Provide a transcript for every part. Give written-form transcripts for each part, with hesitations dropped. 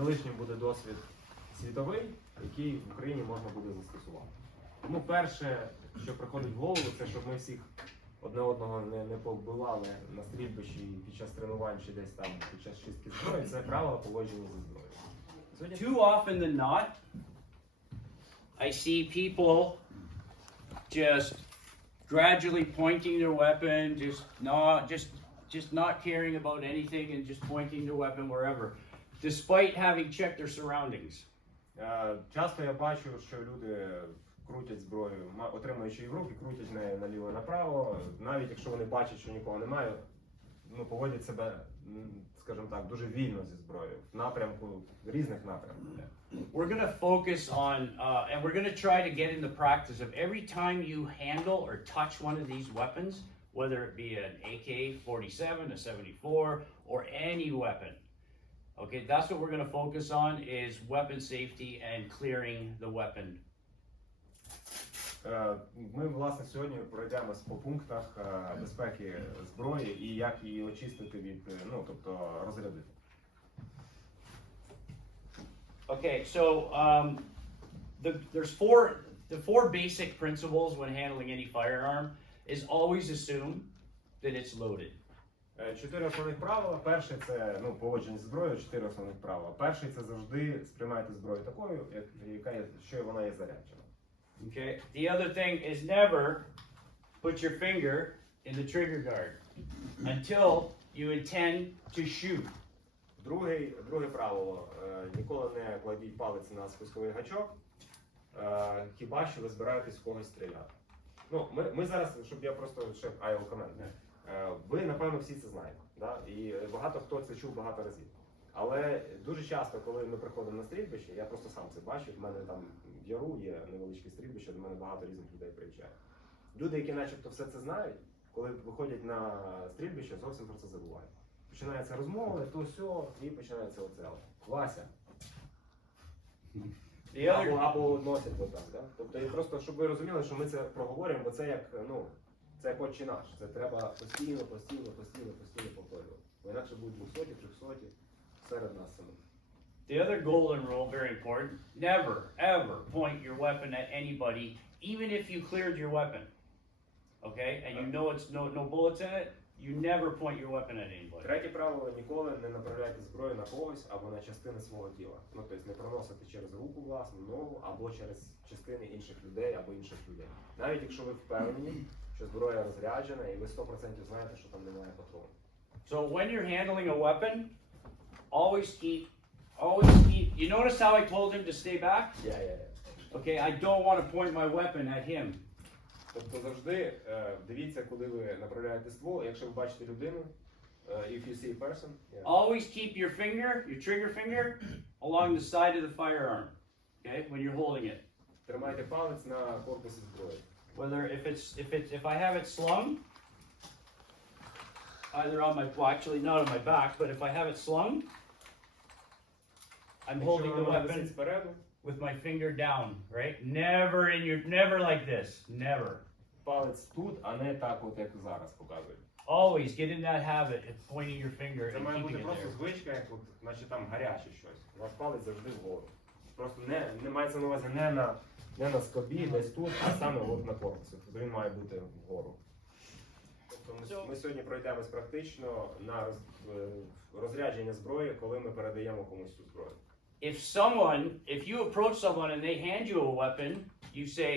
не лишнім буде досвід світовий, який в Україні можна буде застосувати. Тому перше, що приходить в голову, це щоб ми всіх одне одного не повбивали на стрільбищі під час тренувань чи десь там під час чистки зброї, це правила поводження зі зброєю. Too often than not, I see people just gradually pointing their weapon, just not caring about anything and just pointing their weapon wherever, despite having checked their surroundings. Часто я бачу, що люди крутять зброю, отримуючи її в руки, крутять нею наліво-направо, навіть якщо вони бачать, що нікого немає, ну, поводять себе, скажімо так, дуже вільно зі зброєю, в напрямку, в різних напрямках. We're going to focus on, and we're going to try to get in the practice of every time you handle or touch one of these weapons, whether it be an AK-47, a 74, or any weapon. Okay, that's what we're going to focus on, is weapon safety and clearing the weapon. Ми, власне, сьогодні пройдемось по пунктах безпеки зброї і як її очистити від, ну, тобто розрядити. Okay, so there's the four basic principles when handling any firearm is always assume that it's loaded. 4 основних правила. Перше – це, ну, поводження зі зброєю, 4 основних правила. Перший – це завжди сприймайте зброю такою, що вона є заряджена. Okay. The other thing is never put your finger in the trigger guard until you intend to shoot. Друге правило – ніколи не кладіть палець на спусковий гачок, хіба що ви збираєтесь в когось стріляти. Ну, ми зараз, щоб я просто ще комент. Ви, напевно, всі це знаєте, да? І багато хто це чув багато разів. Але дуже часто, коли ми приходимо на стрільбище, я просто сам це бачу, в мене там в Яру є невеличке стрільбище, до мене багато різних людей приїжджає. Люди, які начебто все це знають, коли виходять на стрільбище, зовсім про це забувають. Починається розмова, то сьо, і починається оце. Вася. Або носять отак. Да? Тобто, просто, щоб ви розуміли, що ми це проговорюємо, бо це як, ну, це як отче наш. Це треба постійно повторювати. Бо інакше будуть 200, 300 серед нас самих. The other golden rule, very important, never, ever point your weapon at anybody, even if you cleared your weapon. Okay? And you know it's no bullets in it, you never point your weapon at anybody. Третє правило – ніколи не направляйте зброю на когось або на частини свого тіла. Ну, тобто не проносити через руку власну, ногу, або через частини інших людей або інших людей. Навіть якщо ви впевнені, що зброя розряджена і ви 100% знаєте, що там немає патрону. So when you're handling a weapon, always keep, you notice how I told him to stay back? Yeah. Okay, I don't want to point my weapon at him. Тобто завжди дивіться, куди ви направляєте ствол, якщо ви бачите людину, if you see a person. Yeah. Always keep your trigger finger, along the side of the firearm, okay, when you're holding it. Тримайте палець на корпусі зброї. Whether if I have it slung, either on my, well, actually not on my back, but if I have it slung, I'm holding the weapon with my finger down, right? Never like this, never. Палець тут, а не так, от як зараз показують. Always get in that habit of pointing your finger Це and має keeping бути it просто there. звичка, як от, наче там гаряче щось. У вас палець завжди вгору. Просто не мається на увазі не на скобі, десь тут, а саме от на корпусі. Тобто він має бути вгору. Тобто ми сьогодні пройдемось практично на розрядження зброї, коли ми передаємо комусь цю зброю. If you approach someone and they hand you a weapon, you say,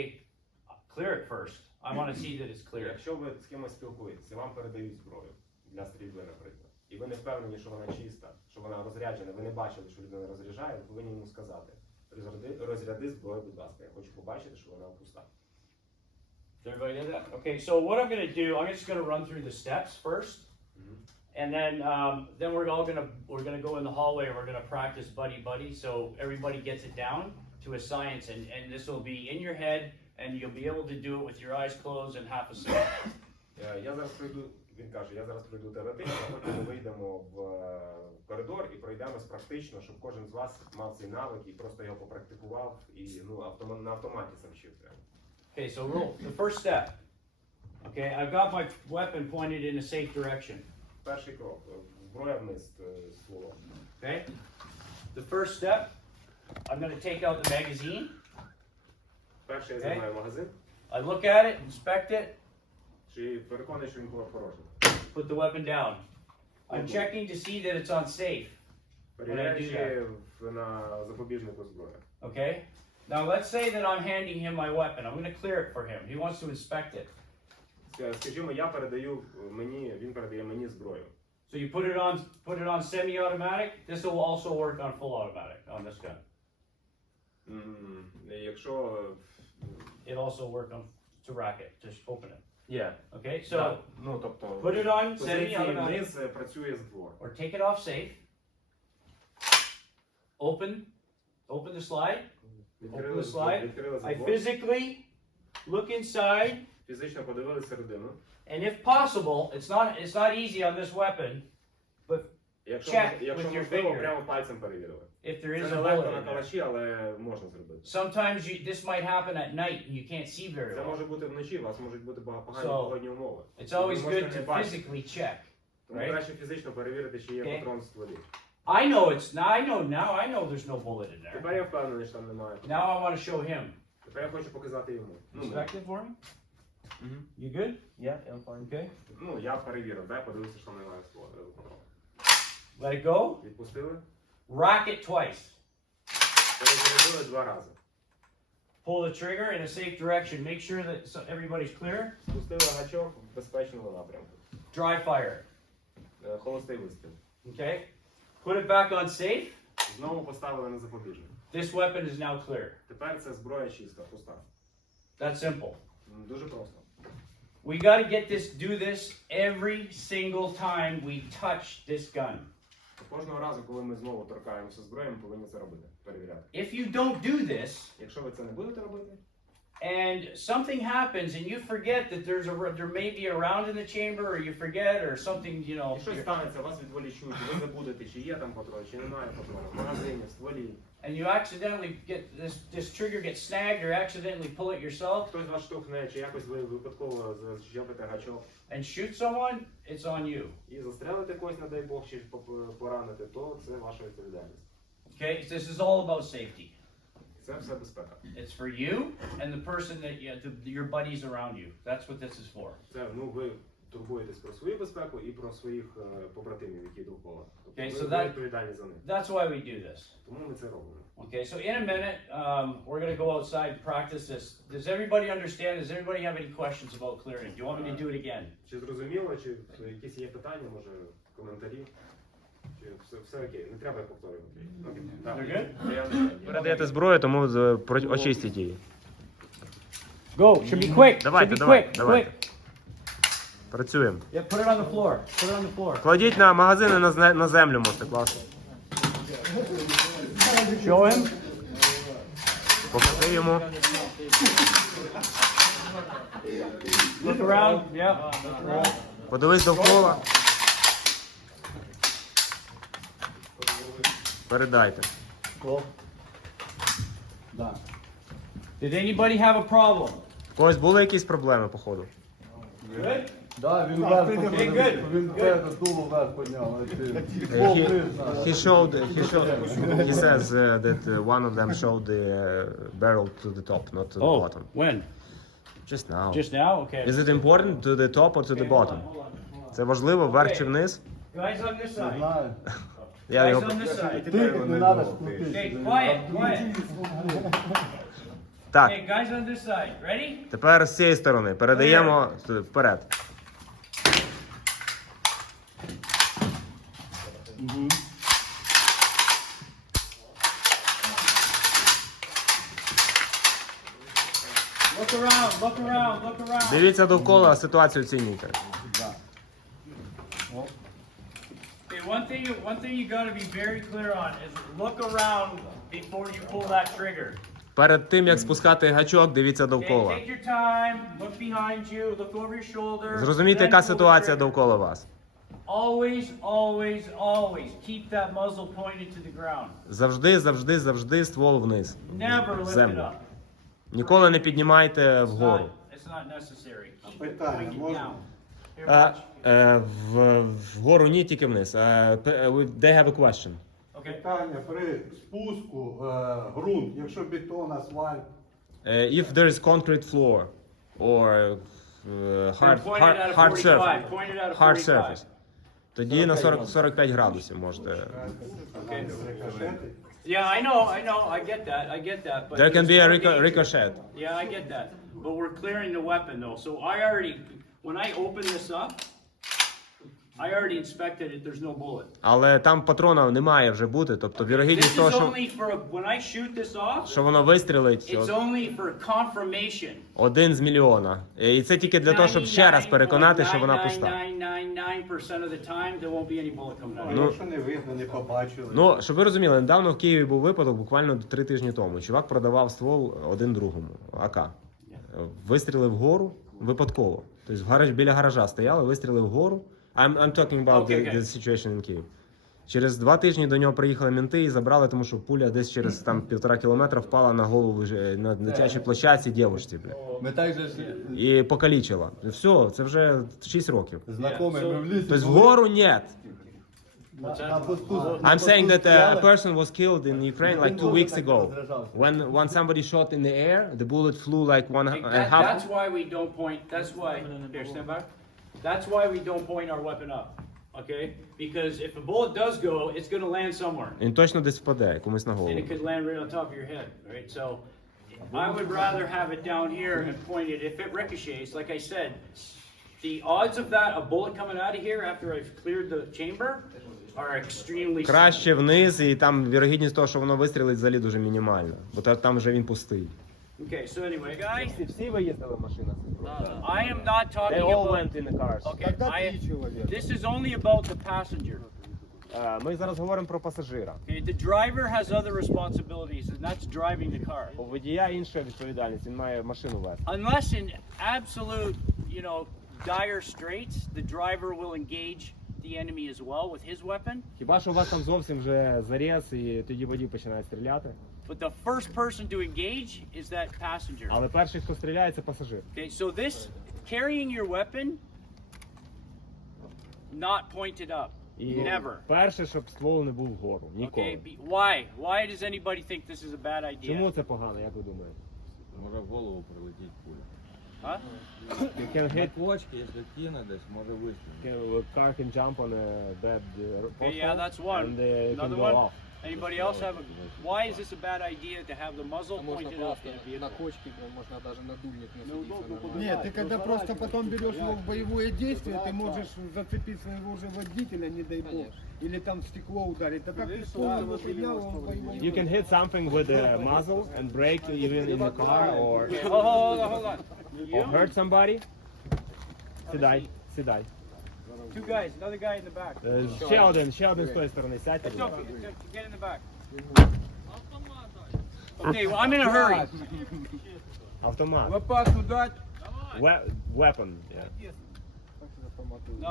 clear it first. I want to see that it's clear. Якщо ви з кимось спілкуєтеся, вам передають зброю для стрільби, наприклад, і ви не впевнені, що вона чиста, що вона розряджена, ви не бачили, що людина розряджає, ви повинні йому сказати, розряди зброю, будь ласка, я хочу побачити, що вона пуста. Everybody did that? Okay, so what I'm going to do, I'm just going to run through the steps first. And then we're gonna go in the hallway and we're gonna practice buddy, so everybody gets it down to a science, and this will be in your head, and you'll be able to do it with your eyes closed and half asleep. Він каже, я зараз пройду теоретично, а потім ми вийдемо в коридор і пройдемось практично, щоб кожен з вас мав цей навик і просто його попрактикував і на автоматі сам вчив. Okay, so the first step. Okay, I've got my weapon pointed in a safe direction. Перший крок. Зброя вниз стволом. Okay? the first step, I'm going to take out the magazine. Перше я знімаю магазин. I look at it, inspect it, Чи переконаний, що він порожній. put the weapon down. I'm checking to see that it's on safe. Перевіряю, чи на запобіжнику зброя. Okay? Now let's say that I'm handing him my weapon. I'm going to clear it for him. He wants to inspect it. Скажімо, я передаю мені, він передає мені зброю. So you put it on semi-automatic. This will also work on full automatic on this gun. Якщо... It also work on to rack it, to open it. Yeah. Okay, so Ну, тобто, put it on позиції semi-automatic вниз працює збор. or take it off safe. Open the slide. Open the slide. Відкрили I збор. physically look inside, Фізично подивилися середину. and if possible, it's not easy on this weapon, but check Якщо with your можливо, finger прямо пальцем перевірили. if there is Це a не легко bullet на in there. калаші, але можна зробити. Sometimes this might happen at night and you can't see very Це well. може бути вночі, у вас можуть бути погані So, погодні умови. It's always Ви можете good не to бачити. physically check. Тому right? краще фізично перевірити, чи є Okay. патрон в стволі. I know I know there's no bullet in there. Тепер я впевнений, що там немає. Now I want to show him. Тепер я хочу показати йому. Inspect it for me? You good? Yeah, I'm fine. Okay. Ну, я перевірив, дай подивився, що там немає патрона. Let it go. Відпустили. Rack it twice. Перезарядили 2 рази. Pull the trigger in a safe direction. Make sure that everybody's clear. Пустили гачок в безпечному напрямку. Dry fire. Холостий вистріл. Okay. Put it back on safe. Знову поставили на запобіжник. This weapon is now clear. Тепер це зброя чиста, пуста. That's simple. Дуже просто. We got to do this every single time we touch this gun. Кожного разу, коли ми знову торкаємося зброї, ми повинні це робити, перевіряти. If you don't do this, Якщо ви це не будете робити, and something happens and you forget that there may be a round in the chamber, or you forget, or something, you know. і щось станеться, вас відволічують, ви забудете, чи є там патрон, чи немає патрона, в магазині, в стволі. And you accidentally get this trigger gets snagged, or accidentally pull it yourself, Хтось вас штовхне, чи якось ви випадково зачепите гачок. and shoot someone, it's on you. І застрелити когось, не дай Бог, чи поранити, то це ваша відповідальність. Okay, this is all about safety. Це все безпека. It's for you and the person that your buddies around you. That's what this is for. Це, ну, ви турбуєтесь про свою безпеку і про своїх побратимів, які довкола. Тобто Okay, ви so відповідальні за них. That's why we do this. Тому ми це робимо. Okay, so in a minute, we're going to go outside and practice this. Does everybody understand? Does everybody have any questions about clearing? Do you want me to do it again? Чи зрозуміло, чи якісь є питання, може, коментарі? Чи все окей? Не треба повторювати. You're good? Передаєте зброю, тому очистіть її. Go. Should be quick. Давайте, давайте. Працюємо. Yeah, put it on the floor. Put it on the floor. Кладіть на магазини на землю, можете класти. Show him. Покажи йому. Look around. Yeah. Look around. Подивись довкола. Передайте. Cool. Done. Did anybody have a problem? В когось були якісь проблеми, походу? Good. Да, він вверх Okay, підняв, good. він дуло вверх підняв. He says that one of them showed the barrel to the top, not to the bottom. When? Just now. Just now? Okay. Is it important to the top or to the bottom? Це важливо, вверх чи вниз? Guys on this side. Знаю. Я Guys його... on this side. Ти не треба Okay, скрутити. quiet. Так, Okay, guys on this side. Ready? тепер з цієї сторони передаємо вперед. Look around, look around, look around. Дивіться довкола, ситуацію оцінюйте. Okay, one thing you got to be very clear on is look around before you pull that trigger. Перед тим, як спускати гачок, дивіться Okay, довкола. take your time, look behind you, look over your shoulder. Зрозумійте, then яка pull the ситуація trigger. довкола вас. Always, always, always keep that muzzle pointed to the ground. Завжди, завжди, завжди ствол вниз. Never lift it Землю. up. Ніколи не піднімайте It's вгору. not necessary. Keep it Питання pointed можна? down. Here, watch. Вгору ні, тільки вниз. They have a question. Питання при спуску ґрунт, якщо бетон, асфальт. If there is concrete floor or hard surface, hard surface, тоді на 45 градусів можете. Yeah, I know, I get that. But There can be a there's ricochet. Yeah, I get that. But we're clearing the weapon though. So when I open this up, I already inspected it, there's no bullet. Але там патрона не має вже бути, тобто This вірогідність is того, що, only for, when I shoot this off, що воно вистрілить, it's only for confirmation. 1 з мільйона. І це тільки для того, щоб ще раз переконати, що вона пуста. 99.999% of the time, there won't be any bullet coming out. Ну, якщо не видно, не побачили. Ну, щоб ви розуміли, недавно в Києві був випадок, буквально 3 тижні тому. Чувак продавав ствол один другому, АК. Вистрілив вгору випадково. Тобто біля гаража стояли, вистрілив вгору. I'm talking about the situation in Kyiv. Через 2 тижні до нього приїхали менти і забрали, тому що пуля десь через там 1,5 кілометра впала на голову на дитячій площадці дівчинці. Ми так же І покалічила. Все, це вже 6 років. знайомі, ми в лісі. Тобто вгору ні. На посту. I'm saying that a person was killed in Ukraine like 2 weeks ago. When somebody shot in the air, the bullet flew like one and half. That's why we don't point, here, stand back. That's why we don't point our weapon up, okay? Because if a bullet does go, it's going to land somewhere. Він точно десь впаде, комусь на And голову. it could land right on top of your head, right? So I would rather have it down here and point it. If it ricochets, like I said, the odds of that, a bullet coming out of here after I've cleared the chamber are extremely slim. Краще вниз, і там вірогідність того, що воно вистрілить, взагалі дуже мінімальна. Бо там вже він пустий. Okay, so anyway, guys, Всі виїздили в машинах? I am not talking about... in the cars. Okay, this is only about the passenger. Ми зараз говоримо про пасажира. Okay, the driver has other responsibilities, and that's driving the car. У водія інша відповідальність, він має машину вести. Unless in absolute, dire straits, the driver will engage the enemy as well with his weapon. Хіба що у вас там зовсім вже заріз, і тоді водій починає стріляти. But the first person to engage is that passenger. Але перший, хто стріляє, це пасажир. Okay, so this carrying your weapon, not pointed up. І Never. перше, щоб ствол не був вгору. Ніколи. Okay, why? Why does anybody think this is a bad idea? Чому це погано, як ви думаєте? Може в голову прилетіть пуля. Huh? You can hit, Кочки, якщо кине десь, може вистрілити. car can jump on a bad Okay, yeah, that's one. and it can Another go one? off. Anybody else have a... Why is this a bad idea to have the muzzle Можно pointed up просто in a на vehicle? кочке, можно даже на дульник насадиться. Неудобно Нет, ты когда просто потом берешь его в боевое действие, ты можешь зацепить своего же водителя, не дай бог. Или там в стекло ударить. А так ты полный его поднял, он в боевое You can hit something with the muzzle and break even in the car or Hold on. hurt somebody. Сідай. Two guys, another guy in the back. Ще один з тої сторони, сядьте. It's okay, get in the back. Okay, well, I'm in a hurry. Автомат. Лопату дать. Weapon. Yeah. No,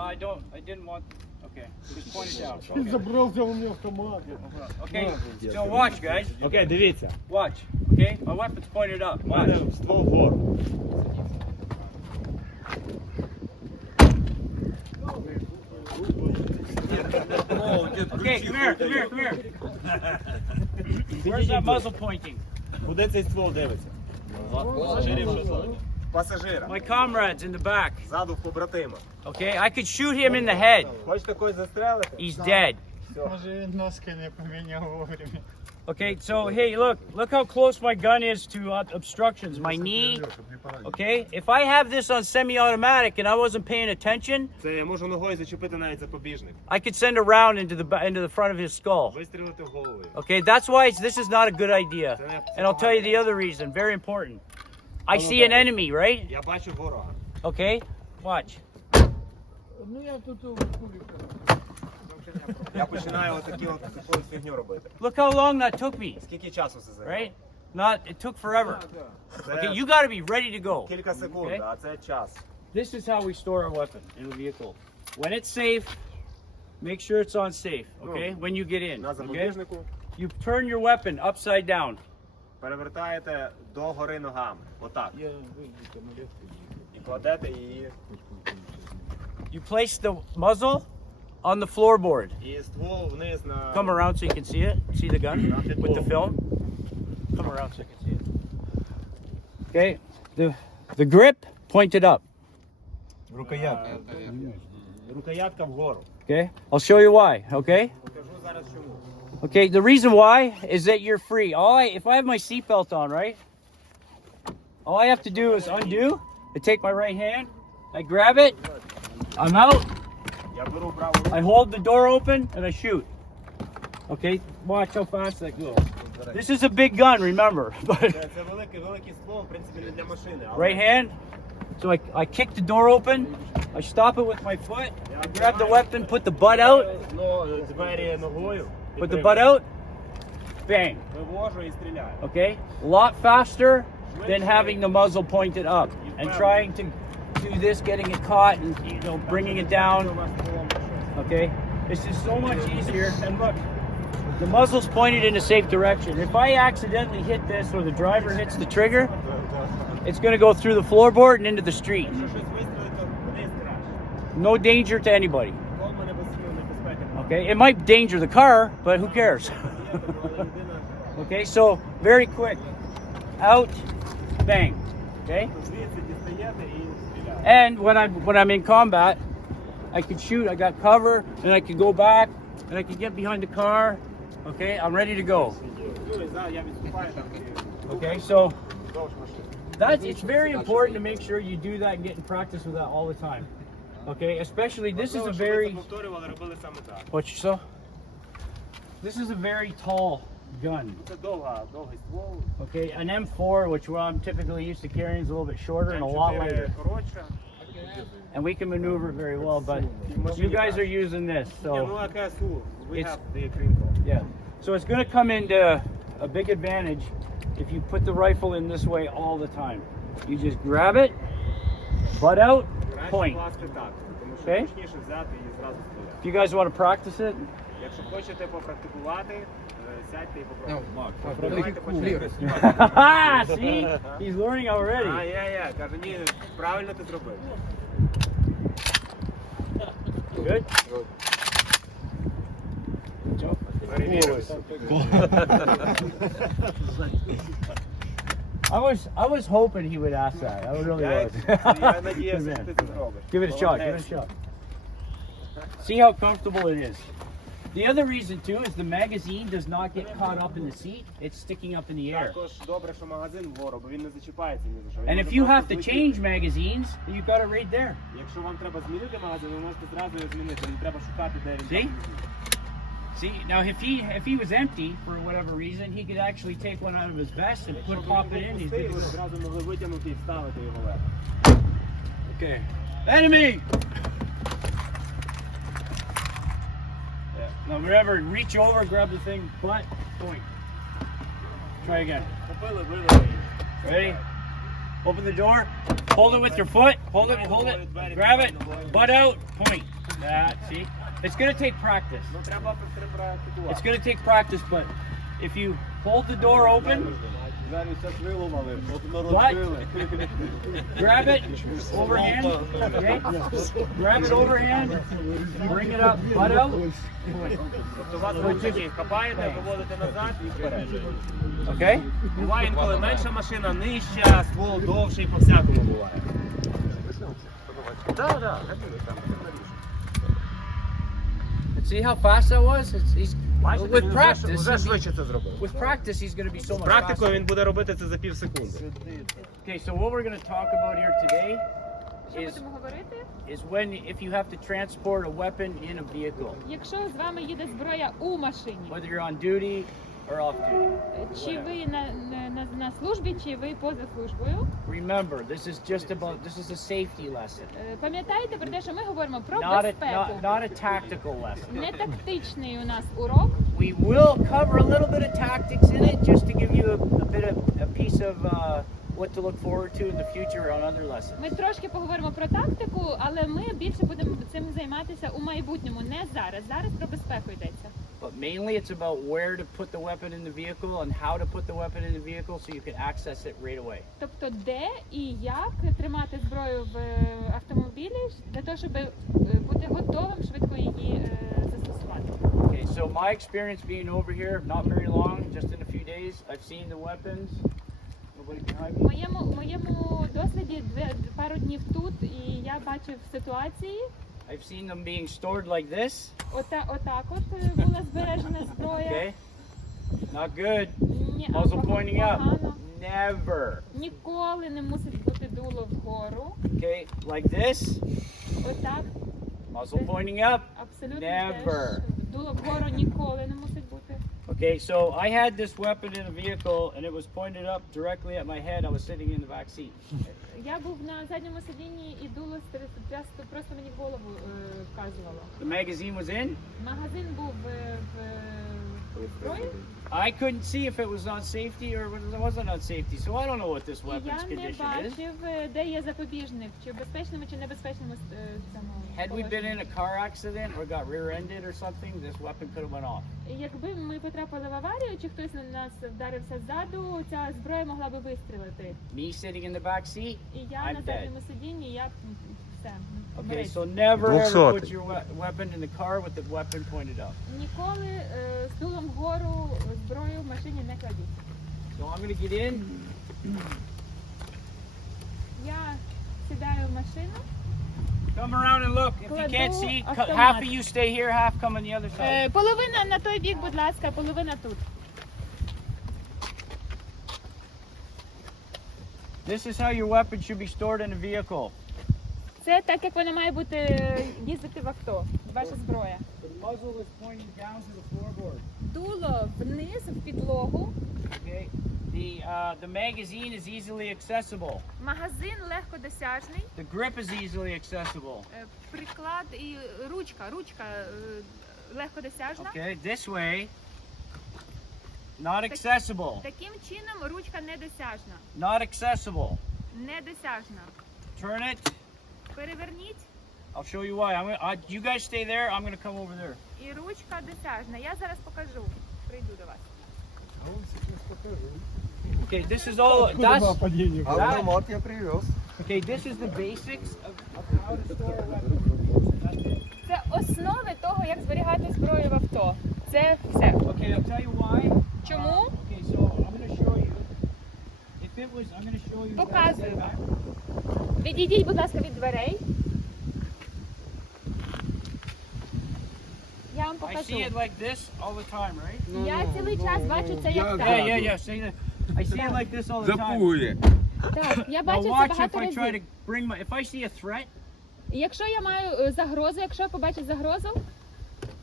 I didn't want, okay, just point it down. Okay. Забрал, взял у меня автомат. Okay, so watch, guys, Окей, дивіться. watch, okay? My weapon's pointed up, У мене watch. ствол вгору. Okay, come here. Where's that muzzle pointing? Куди цей ствол дивиться? Пасажира. My comrade's in the back, Ззаду в побратима. okay? I could shoot him in the head. Хочете когось застрелити? He's dead. Може носки не поміняв вовремя. Okay, so hey, look how close my gun is to obstructions. My knee, okay? If I have this on semi-automatic and I wasn't paying attention, Це я можу ногою зачепити навіть запобіжник. I could send a round into the front of his skull. Вистрілити в голову. Okay, that's why this is not a good idea. And I'll tell you the other reason, very important. I see an enemy, right? Я бачу ворога. Okay, watch. Ну я тут Я починаю таку фігню робити. Look how long that took me, Скільки часу це займає? right? It took forever. Okay, Це you got to be ready to go. кілька секунд, Okay. а це час. This is how we store our weapon in a vehicle. When it's safe, make sure it's on safe, okay? When you get in, На okay? запобіжнику You turn your weapon upside down. перевертаєте догори ногами. Отак. І кладете її. You place the muzzle on the floorboard. І ствол вниз на... Come around so you can see it. See the gun with the film? Come around so you can see it. Okay, the grip pointed up. Рукоятка. Рукоятка вгору. Okay, I'll show you why. Okay. Покажу зараз чому. Okay, the reason why is that you're free. If I have my seatbelt on, right? All I have to do is undo. I take my right hand, I grab it, I'm out, Я беру праву руку. I hold the door open, and I shoot. Okay, watch how fast that goes. This is a big gun, remember. But Це великий ствол, в принципі, не для машини. але- right hand, so I kick the door open, I stop it with my foot, I grab the weapon, put the butt out, Ну, двері ногою. put the butt out, bang. Вивожу і стріляю. Okay, a lot faster than having the muzzle pointed up and trying to do this, getting it caught and bringing it down. Okay, this is so much easier. And look, the muzzle's pointed in a safe direction. If I accidentally hit this or the driver hits the trigger, it's going to go through the floorboard and into the street. Якщо щось вистрілить, то вниз краще. No danger to anybody. Кол мене без сил небезпеки. Okay, it might danger the car, but who cares? Okay, so very quick, out, bang. Okay, Звідси дістаєте і стріляєте. and when I'm in combat, I can shoot. I got cover, and I can go back, and I can get behind the car. Okay, I'm ready to go. Я відступаю там. Okay, so it's very important to make sure you do that and get in practice with that all the time. Okay, especially this is a very Повторювали, робили саме так. what you saw. This is a very tall gun. Це довгий ствол. Okay, an M4, which I'm typically used to carrying, is a little bit shorter and a lot lighter. Коротша. And we can maneuver very well, but you guys are using this, Ні, so ну АКСУ, we It's- have the crinkle. yeah. So it's going to come into a big advantage if you put the rifle in this way all the time. You just grab it, butt out, Краще point. класти так, тому що Окей. зручніше взяти і зразу стріляти. If you guys want to practice it, Якщо хочете попрактикувати, сядьте і Ну, попробуйте. попробуй. see, he's learning already. Каже, ні, правильно ти зробив. Good. I was hoping he would ask that. I really Я was. надіявся, Good що man. ти це зробиш. Give it a shot. Give it a shot. See how comfortable it is. The other reason too is the magazine does not get caught up in the seat. It's sticking up in the air. Також добре, що магазин вгору, бо він не зачіпається ні за що. Він And може if you просто have to злетіти. change magazines, you've got it right there. Якщо вам треба змінити магазин, ви можете зразу його змінити. Не треба шукати, де він. See? там. See, now if he was empty for whatever reason, he could actually take one out of his vest and Якщо pop він it in. був He's пустий, good ви to go. зразу могли витягнути і вставити його вверх. Okay. Enemy! Now remember, reach over, grab the thing, butt, point. Try again. Купили, вивели. Ready? Open the door, hold it with your foot, hold it, grab it, butt out, point. That, see? It's gonna take practice. Ну, треба практикувати. It's gonna take practice, but if you hold the door open, What? Grab it overhand, okay? Grab it overhand, bring it up, butt out. Тобто вас ручки хапаєте, виводите назад і вперед. Okay? Буває інколи менша машина, нижча, ствол довший, по-всякому буває. Так. See how fast that was? With practice, Вже швидше це зробив. with practice, he's going to be so much Практикою faster. він буде робити це за пів секунди. Okay, so what we're going to talk about here today Що is будемо говорити? if you have to transport a weapon in a vehicle, Якщо з вами їде зброя у машині, whether you're on duty or off duty. чи ви на службі, чи ви поза службою, Remember, this is a safety lesson, пам'ятайте про те, що ми говоримо про not безпеку. a tactical lesson. Не тактичний у нас урок. We will cover a little bit of tactics in it, just to give you a piece of what to look forward to in the future on other lessons. Ми трошки поговоримо про тактику, але ми більше будемо цим займатися у майбутньому, не зараз. Зараз про безпеку йдеться. but mainly it's about where to put the weapon in the vehicle and how to put the weapon in the vehicle so you can access it right away. Тобто де і як тримати зброю в автомобілі для того, щоб бути готовим швидко її застосувати. Okay, so my experience being over here, not very long, just in a few days, I've seen the weapons. Nobody behind me. В моєму досвіді пару днів тут, і я бачив ситуації. I've seen them being stored like this. Отак от була збережена зброя. Okay. Not good. Ні, Muzzle pointing up. погано. Never. Ніколи не мусить бути дуло вгору. Okay, like this. Отак. Muzzle pointing up. Абсолютно Never. теж. Дуло вгору ніколи не мусить бути. Okay, so I had this weapon in a vehicle and it was pointed up directly at my head. I was sitting in the back seat. Я був на задньому сидінні і дуло просто мені в голову вказувало. The magazine was in. Магазин був в зброї. I couldn't see if it was on safety or it wasn't on safety, so I don't know what this І weapon's я не condition is. бачив, де є запобіжник, чи в безпечному, чи небезпечному цьому. Had we been in a car accident or got rear-ended or something, this weapon could have went off. Якби ми потрапили в аварію, чи хтось на нас вдарився ззаду, ця зброя могла би вистрілити. Me sitting in the back seat, І я I'm на dead. задньому сидінні, я все. Okay, so never ever 200. put your weapon in the car with the weapon pointed up. Ніколи з дулом вгору зброю в машині не кладіть. So I'm gonna get in. Я сідаю в машину. Come around and look. If you can't see, Автомат. half of you stay here, half come on the other side. Половина на той бік, будь ласка, половина тут. This is how your weapon should be stored in a vehicle. Це так, як вона має бути їздити в авто, ваша зброя. The muzzle is pointing down to the floorboard. Дуло вниз, в підлогу. Okay. The magazine is easily accessible. Магазин легкодосяжний. The grip is easily accessible. Приклад і ручка легкодосяжна. Okay. This way, not accessible. Таким чином ручка недосяжна. Not accessible. Недосяжна. Turn it. Переверніть, I'll show you why. You guys stay there. I'm gonna come over there. і ручка досяжна. Я зараз покажу. Прийду до вас. Okay. This is all. That's. Автомат я привез. Okay. This is the basics of how to store a weapon. That's it. Це основи того, як зберігати зброю в авто. Це все. Okay. I'll tell you why. Чому? Okay. So I'm gonna show you. If it was, I'm gonna show you. Показую вам. Відійдіть, будь ласка, від дверей. Я вам I покажу. see it like this all the time, right? Я цілий час бачу це як Yeah, так. yeah. See that? I see it like this all the time. Запугує. Так, я Now бачу це watch if багато I try to разів. bring my. If I see a threat, Якщо я маю загрозу, якщо я побачу загрозу,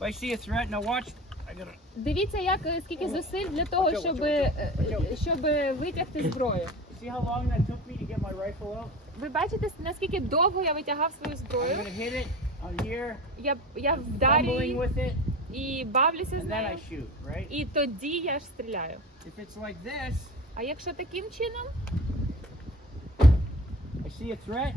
if I see a threat, now watch. I gotta. дивіться, як скільки зусиль для того, щоб витягти зброю. See how long that took me to get my rifle out? Ви бачите, наскільки довго я витягав свою I'm зброю? gonna hit it on here, Я вдарю fumbling її with it, і бавлюся з and then нею. I shoot, right? І тоді я ж стріляю. If it's like this, А якщо таким чином, I see a threat,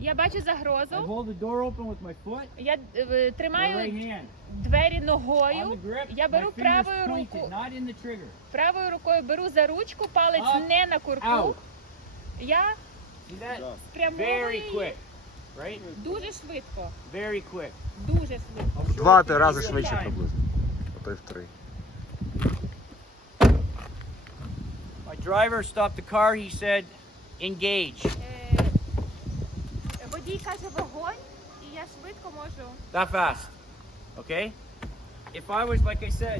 я бачу I загрозу, hold the door open with my foot, я my right тримаю hand. двері On ногою, the grip, я my беру fingers правою pointed, руку, not in the trigger. правою рукою беру за ручку, палець Up, не на курку. out. Я See that? спрямовую Very її quick, right? дуже швидко. Very quick. Дуже швидко. I'll show Два it to you рази real швидше time. приблизно. А то й в 3. My driver stopped the car. He said, "Engage." Водій каже вогонь, і я швидко можу. That fast. Okay? If I was, like I said,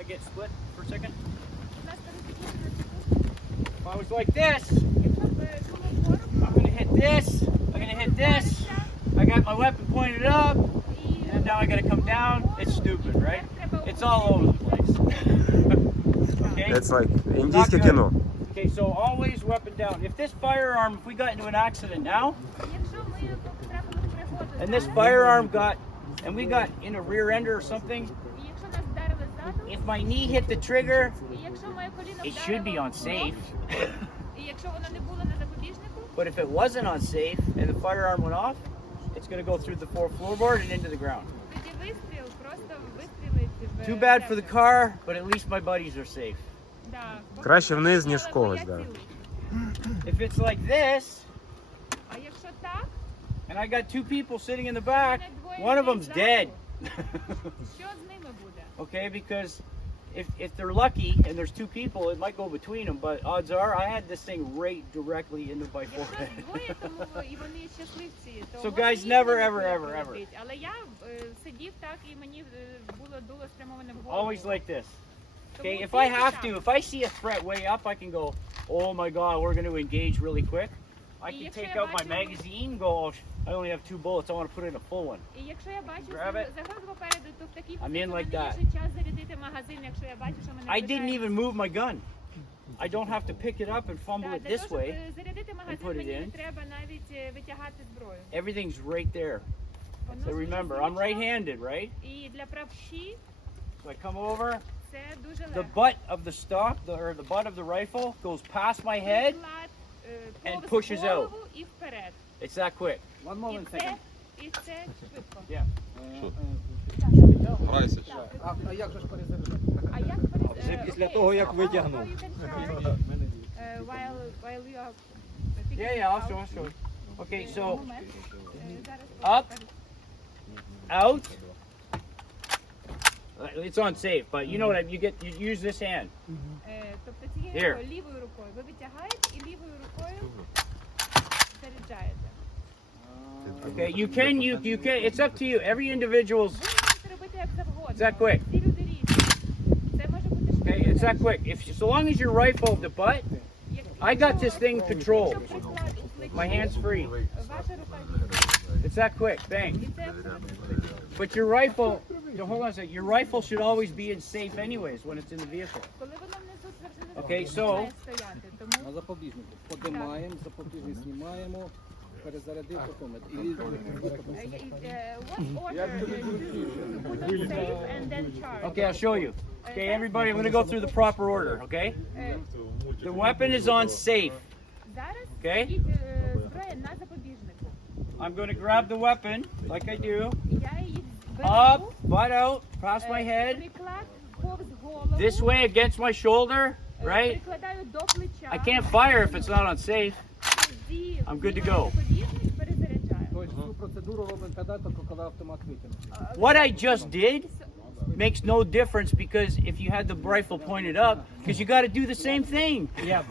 I get split for a second. If I was like this, I'm gonna hit this, I'm gonna hit this. I got my weapon pointed up, and now I gotta come down. It's stupid, right? It's all over the place. Okay? It's like індійське кіно. Okay, so always weapon down. If this firearm, if we got into an accident now, Якщо ми потрапили в пригоду, and this firearm and we got in a rear ender or something, і якщо нас вдарили ззаду, if my knee hit the trigger, і якщо моє коліно it should be вдарило on в safe. кнопку, і якщо воно не було на запобіжнику, But if it wasn't on safe and the firearm went off, it's going to go through the floorboard and into the ground. тоді вистріл просто вистрілить в Too bad for the землю. car, but at least my buddies are safe. Да. Краще вниз, ніж Але в когось, я да. цілий. If it's like this, А якщо так, and I got two people sitting in the back, мене двоє one of людей them's ззаду. dead. Що з ними буде? Okay, because if they're lucky and there's two people, it might go between them, but odds are I had this thing right directly into my Якщо forehead. двоє, тому і вони щасливці, то So, може guys, їх never, не ever, буде ever, ever. прилетить. Але я сидів так, і мені було дуло спрямоване в голову. Always like this. Тому Okay, if I тільки have так. to, if I see a threat way up, I can go, oh my god, we're going to engage really quick. I І can якщо take я out my бачу- magazine, go, oh, I only have 2 bullets, I want to put in a full one. І якщо я бачу Grab it. загрозу попереду, то в такій I'm in позиції like в мене that. є ще час зарядити магазин, якщо я бачу, що мене I didn't even move my gun. I don't have to pick it up and fumble it Для this того, way. щоб зарядити магазин, put it мені не in. треба навіть витягати зброю. Everything's right there. Воно So дуже remember, I'm зручно. right-handed, right? І для правші So I come over, це дуже the легко. butt of the stock, or the butt of the rifle goes past my head. Приклад, and повз pushes out. голову і вперед. It's that quick. І це швидко. Yeah. Грайся. А як же ж перезаряджати? А як перед... Вже після того, як витягнув. While you are... Yeah, I'll show you. Okay, so Момент. Зараз up, out. It's on safe, but you know what? You use this hand. Тобто цією Here. рукою, лівою рукою ви витягаєте і лівою рукою заряджаєте. Okay, you can. It's up to you. Every individual's. Ви можете робити як завгодно. Is that quick? Всі люди різні. Це може бути Okay, it's that quick. So long as you're rifle of the butt, I got this thing controlled. My hands free. Ваша рука вільна. It's that quick. Bang. І це абсолютно швидко. But your rifle. Hold on a second. Your rifle should always be in safe anyways when it's in the vehicle. Коли воно внизу завжди Okay, не so- має стояти. Тому На запобіжнику. Подимаємо, запобіжник знімаємо, перезарядив, потім. what order put on safe and then charge? Okay, I'll show you. Okay, everybody, I'm going to go through the proper order, okay? The weapon is on safe. Зараз Okay. стоїть зброя на запобіжнику. I'm going to grab the weapon, like I do. Я її Up, беру, butt out, past my head. приклад повз голову, This way against my shoulder, right? прикладаю до плеча. I can't fire if it's not on safe. Тоді I'm good to знімаю go. запобіжник, перезаряджаю. Тобто цю процедуру робимо тоді, коли автомат витягнути. What I just did makes no difference because if you had the rifle pointed up, because you got to do the same thing. Yeah,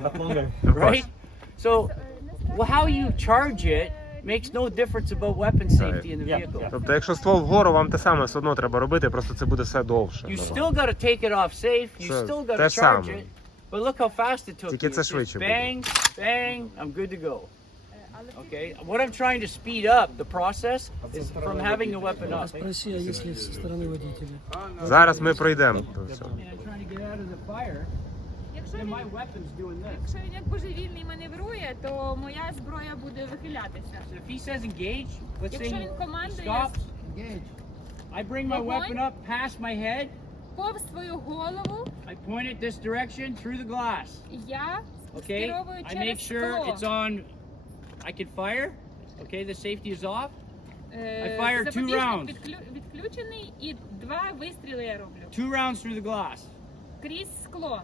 right? So, well, how you charge it makes no difference about weapon safety in the vehicle. Тобто, якщо ствол вгору, вам те саме все одно треба робити, просто це буде все довше. You still got to take it off safe. You Це still got те to charge саме. it. But look how fast it took Тільки you. це Just швидше буде. bang, bang, I'm good to go. Але це Okay? What I'm trying to speed up the process is from having the weapon up. Спроси, а если со стороны водителя? Зараз ми пройдемо. до всього. And I'm trying to get out of the fire, якщо and він, my weapon's doing this. якщо він як божевільний маневрує, то моя зброя буде вихилятися. So if he says engage, let's say Якщо he він командує stops, I bring my Вогонь. weapon up past my head, повз свою голову, I point it this direction through the glass. я Okay? скеровую I через make sure скло. it's on, I can fire. Okay, the safety is off. I fire 2 Запобіжник rounds. відключений і 2 вистріли я роблю. 2 rounds through the glass. Крізь скло.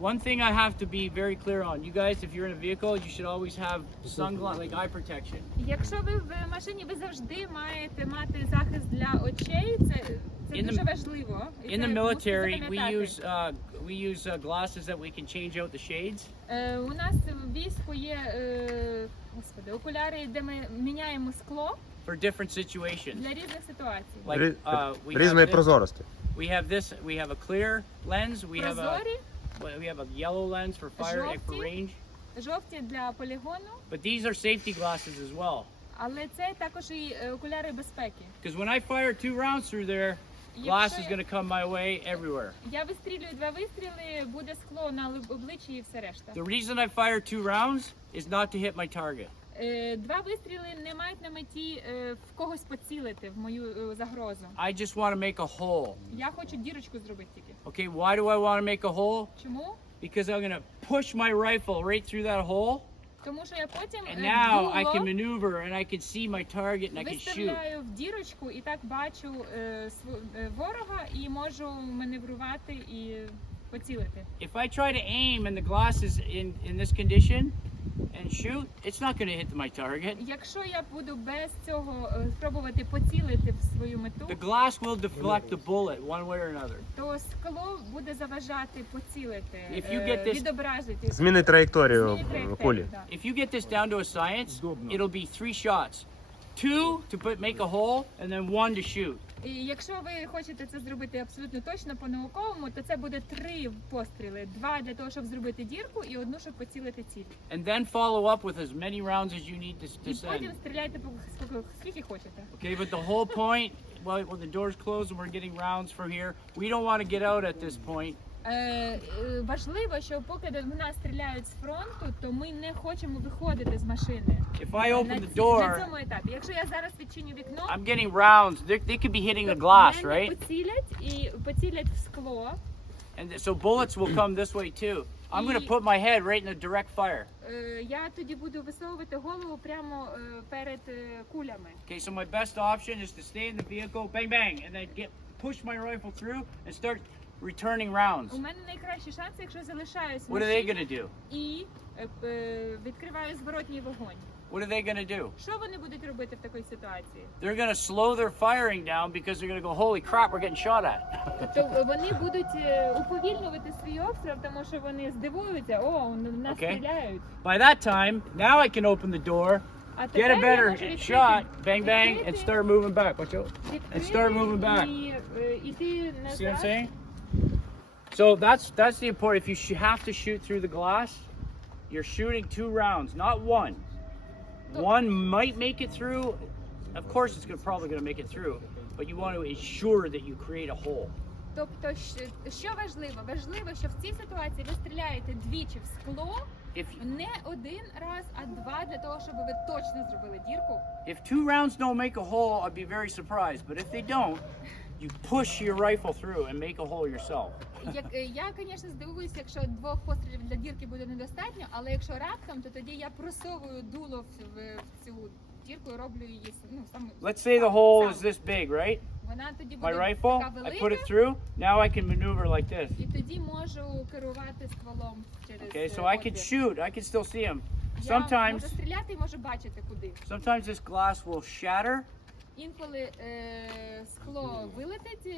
One thing I have to be very clear on, you guys, if you're in a vehicle, you should always have sunglasses, like eye protection. Якщо ви в машині, ви завжди маєте мати захист для очей. Це In the- дуже важливо. І In це the мусите military, запам'ятати. we use glasses that we can change out the shades. У нас в війську є окуляри, де ми міняємо скло For different situations. для різних ситуацій. Like we have Різної this, прозорості. we have a clear lens. We Прозорі, have a yellow lens for fire and for Жовті. range. жовті для полігону, But these are safety glasses as well. але це також і окуляри безпеки. Because when I fire 2 rounds through there, glass is going to come my way everywhere. Я вистрілюю 2 вистріли, буде скло на обличчі і все решта. The reason I fire 2 rounds is not to hit my target. 2 вистріли не мають на меті в когось поцілити в мою загрозу. I just want to make a hole. Я хочу дірочку зробити тільки. Okay, why do I want to make a hole? Чому? Because I'm going to push my rifle right through that hole Тому що я потім And now I can дуло maneuver and I can see my target and I can shoot. виставляю в дірочку і так бачу ворога і можу маневрувати і поцілити. If I try to aim and the glass is in this condition and shoot, it's not going to hit my target. Якщо я буду без цього спробувати поцілити в свою мету, The glass will deflect the bullet one way or another. то скло буде заважати поцілити, If you get this- відобразити. Зміни траєкторію Зміни траєкторії, кулі. да. If you get this down to a science, it'll be 3 shots. 2 to make a hole and then 1 to shoot. І якщо ви хочете це зробити абсолютно точно по-науковому, то це буде 3 постріли. 2 для того, щоб зробити дірку, і 1, щоб поцілити ціль. And then follow up with as many rounds as you need to І потім send. стріляйте скільки хочете. Okay, but the whole point, when the doors close and we're getting rounds from here, we don't want to get out at this point. Важливо, що поки до нас стріляють з фронту, то ми не хочемо виходити з машини. If I open the На door, цьому етапі. Якщо я зараз відчиню вікно, I'm getting rounds. They could be hitting the glass, мене right? поцілять і поцілять в скло. And so bullets will come this way too. I'm going to put my head right in the direct fire. Я тоді буду висовувати голову прямо перед кулями. Okay, so my best option is to stay in the vehicle, bang bang, and then push my rifle through and start returning rounds. У мене найкращі шанси, якщо залишаюсь в What are they машині going to do? і відкриваю зворотній вогонь. What are they going to do? Що вони будуть робити в такій ситуації? They're going to slow their firing down because they're going to go, holy crap, we're getting shot at. Тобто вони будуть уповільнювати свій обстріл, тому що вони здивуються, о, нас Okay. стріляють. By that time, now I can open the door, А get тепер a я better можу відкрити- shot, bang bang, and відкрити- start moving back. Watch out. відкрити and start moving back. І іти See what I'm назад. saying? So that's the important. If you have to shoot through the glass, you're shooting 2 rounds, not 1. One might make it through. Of course, it's probably going to make it through, but you want to ensure that you create a hole. Тобто, що важливо? Важливо, що в цій ситуації ви стріляєте двічі в скло, If не 1 раз, а 2 для того, щоб ви точно зробили дірку. if 2 rounds don't make a hole, I'd be very surprised. But if they don't, you push your rifle through and make a hole yourself. Я, звісно, здивуюся, якщо 2 пострілів для дірки буде недостатньо, але якщо раптом, то тоді я просовую дуло в цю дірку і роблю її саме. Let's say the hole is this big, right? Вона тоді My буде rifle, така I put it велика, through. Now I can maneuver like this. і тоді можу керувати стволом через Okay, so I can отвір. shoot. I can still see them. Я Sometimes, можу стріляти і можу бачити куди. sometimes this glass will shatter. Інколи скло вилетить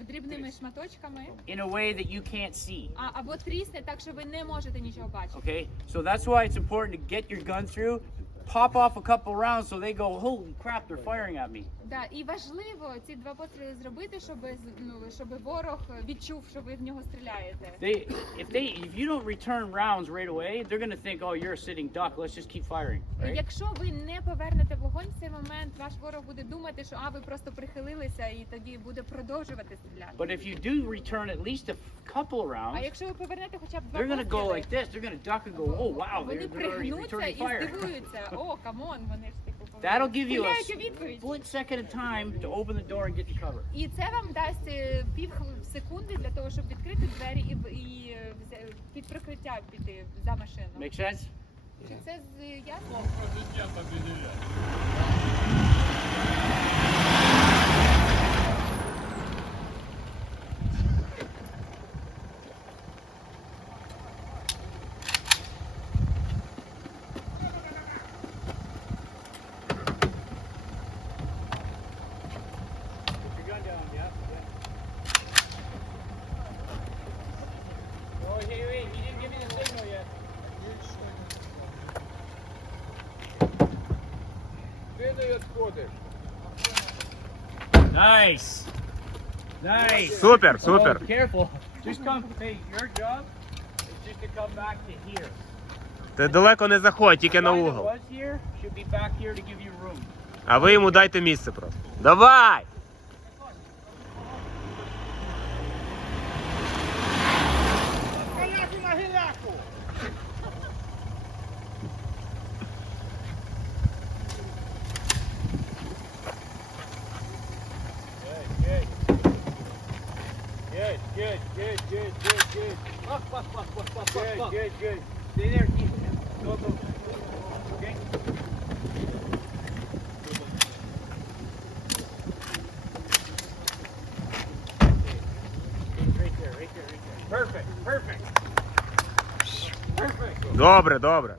дрібними шматочками, In a way that you can't see. або трісне так, що ви не можете нічого бачити. Okay, so that's why it's important to get your gun through, pop off a couple rounds so they go, holy crap, they're firing at me. Да, і важливо ці 2 постріли зробити, щоб ворог відчув, що ви в нього стріляєте. If you don't return rounds right away, they're gonna think, oh, you're a sitting duck. Let's just keep firing. Right? Якщо ви не повернете вогонь в цей момент, ваш ворог буде думати, що ви просто прихилилися і тоді буде продовжувати стріляти. But if you do return at least a couple А rounds, якщо ви повернете хоча б 2 they're gonna go постріли, like this. They're gonna duck and go, oh wow, вони they're already пригнуться returning і fire. здивуються. О, камон, вони ж типу That'll give you a стріляють у відповідь. split second of time to open the door and get to cover. І це вам дасть пів секунди для того, щоб відкрити двері і під прикриття піти за машину. Make sense? Чи це ясно? Put your gun down, yeah. Oh, wait, he didn't give me the signal yet. Nice. Nice. Супер, супер. Oh, careful. Just come. Hey, your job is just to come back to here. Ти далеко не заходь, тільки на The guy that угол. was here should be back here to give you room. А ви йому дайте місце просто. Давай! Good. Stay there, keep. Go. Perfect, perfect. Perfect. Добре, добре.